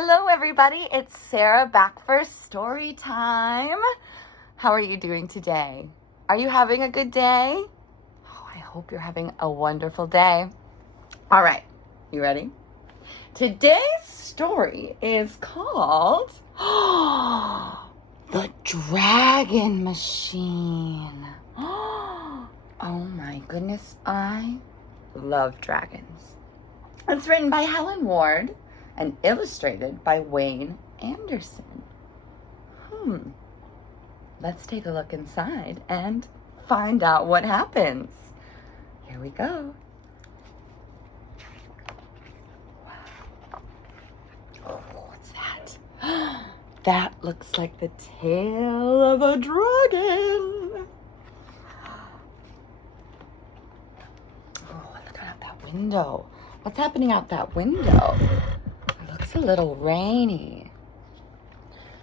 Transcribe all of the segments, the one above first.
Hello everybody, it's Sarah back for story time. How are you doing today? Are you having a good day? Oh, I hope you're having a wonderful day. All right, you ready? Today's story is called The Dragon Machine. Oh my goodness, I love dragons. It's written by Helen Ward and illustrated by Wayne Anderson. Let's take a look inside and find out what happens. Here we go. Wow. Oh, what's that? That looks like the tail of a dragon. Oh, look out that window. What's happening out that window? It looks a little rainy.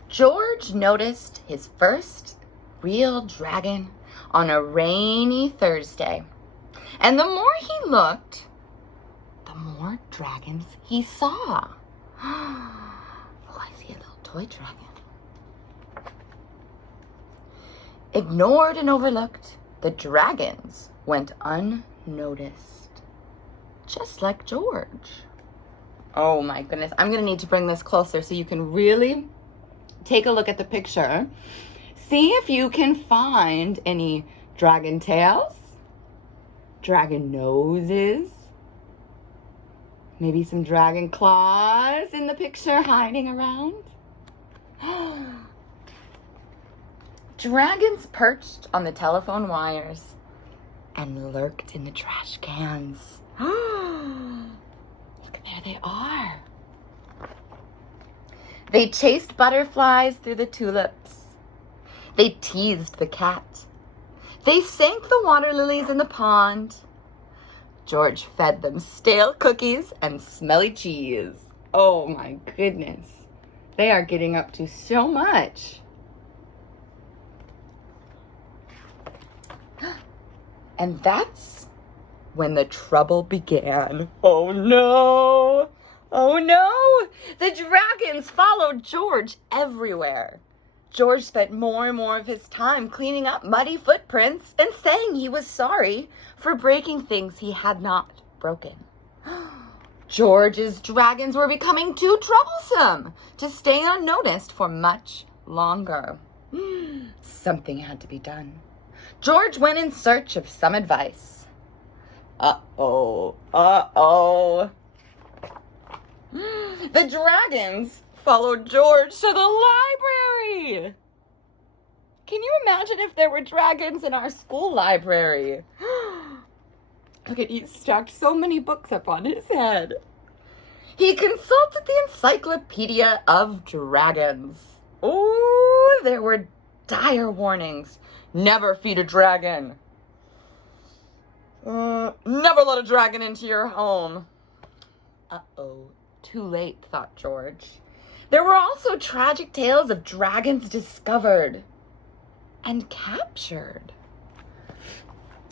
George noticed his first real dragon on a rainy Thursday. And the more he looked, the more dragons he saw. Oh, I see a little toy dragon. Ignored and overlooked, the dragons went unnoticed. Just like George. Oh my goodness. I'm going to need to bring this closer so you can really take a look at the picture. See if you can find any dragon tails, dragon noses, maybe some dragon claws in the picture hiding around. Dragons perched on the telephone wires and lurked in the trash cans. Look, there they are. They chased butterflies through the tulips. They teased the cat. They sank the water lilies in the pond. George fed them stale cookies and smelly cheese. Oh my goodness. They are getting up to so much. And that's when the trouble began. Oh no! Oh no! The dragons followed George everywhere. George spent more and more of his time cleaning up muddy footprints and saying he was sorry for breaking things he had not broken. George's dragons were becoming too troublesome to stay unnoticed for much longer. Something had to be done. George went in search of some advice. Uh-oh. The dragons followed George to the library. Can you imagine if there were dragons in our school library? Look at, he stacked so many books up on his head. He consulted the Encyclopedia of Dragons. Oh, there were dire warnings. Never feed a dragon. Never let a dragon into your home. Uh-oh. Too late, thought George. There were also tragic tales of dragons discovered and captured.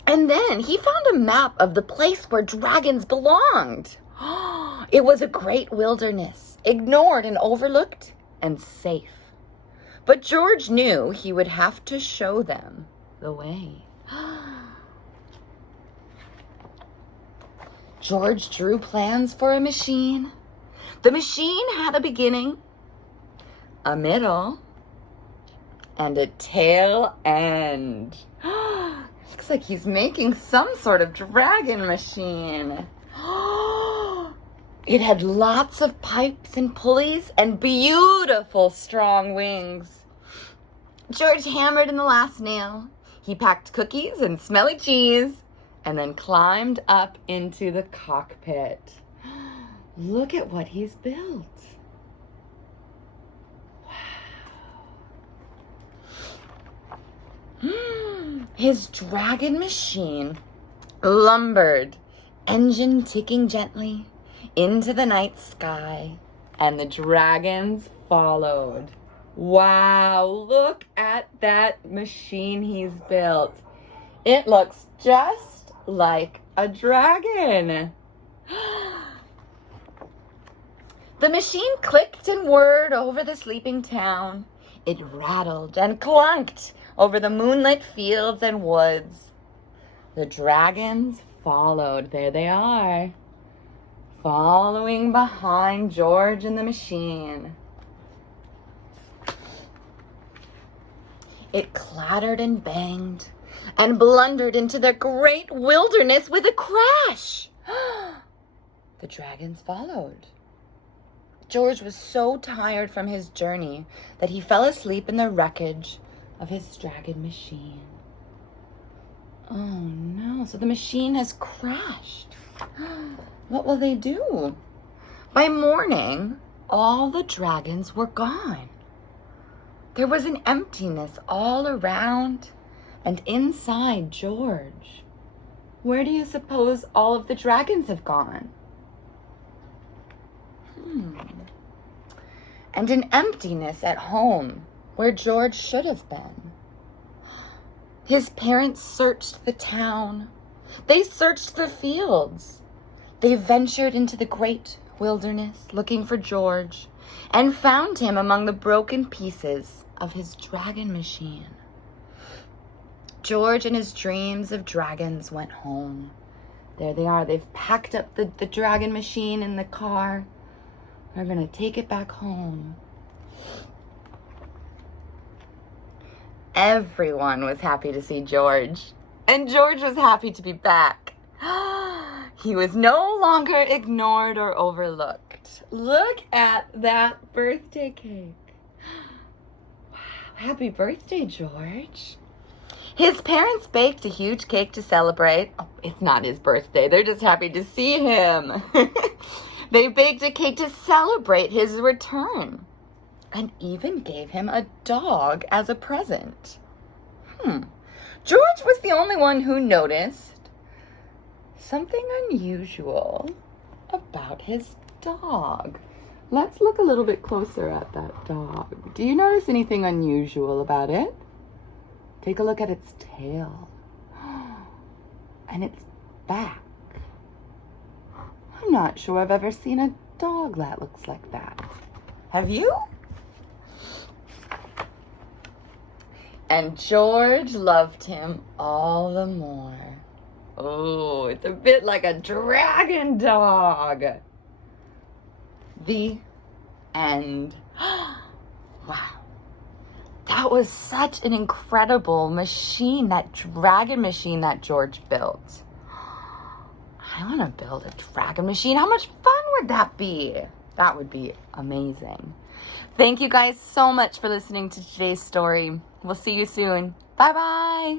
And then he found a map of the place where dragons belonged. It was a great wilderness, ignored and overlooked and safe. But George knew he would have to show them the way. George drew plans for a machine. The machine had a beginning, a middle, and a tail end. Looks like he's making some sort of dragon machine. It had lots of pipes and pulleys and beautiful strong wings. George hammered in the last nail. He packed cookies and smelly cheese and then climbed up into the cockpit. Look at what he's built. Wow. His dragon machine lumbered, engine ticking gently, into the night sky, and the dragons followed. Wow, look at that machine he's built. It looks just like a dragon. The machine clicked and whirred over the sleeping town. It rattled and clunked over the moonlit fields and woods. The dragons followed. There they are, following behind George and the machine. It clattered and banged and blundered into the great wilderness with a crash. The dragons followed. George was so tired from his journey that he fell asleep in the wreckage of his dragon machine. Oh no, so the machine has crashed. What will they do? By morning, all the dragons were gone. There was an emptiness all around and inside George. Where do you suppose all of the dragons have gone? And an emptiness at home where George should have been. His parents searched the town. They searched the fields. They ventured into the great wilderness looking for George and found him among the broken pieces of his dragon machine. George and his dreams of dragons went home. There they are. They've packed up the dragon machine in the car. They're going to take it back home. Everyone was happy to see George, and George was happy to be back. He was no longer ignored or overlooked. Look at that birthday cake. Wow, happy birthday, George. His parents baked a huge cake to celebrate. Oh, it's not his birthday. They're just happy to see him. They baked a cake to celebrate his return and even gave him a dog as a present. George was the only one who noticed something unusual about his dog. Let's look a little bit closer at that dog. Do you notice anything unusual about it? Take a look at its tail and its back. I'm not sure I've ever seen a dog that looks like that. Have you? And George loved him all the more. Oh, it's a bit like a dragon dog. The end. Wow. That was such an incredible machine, that dragon machine that George built. I want to build a dragon machine. How much fun would that be? That would be amazing. Thank you guys so much for listening to today's story. We'll see you soon. Bye-bye.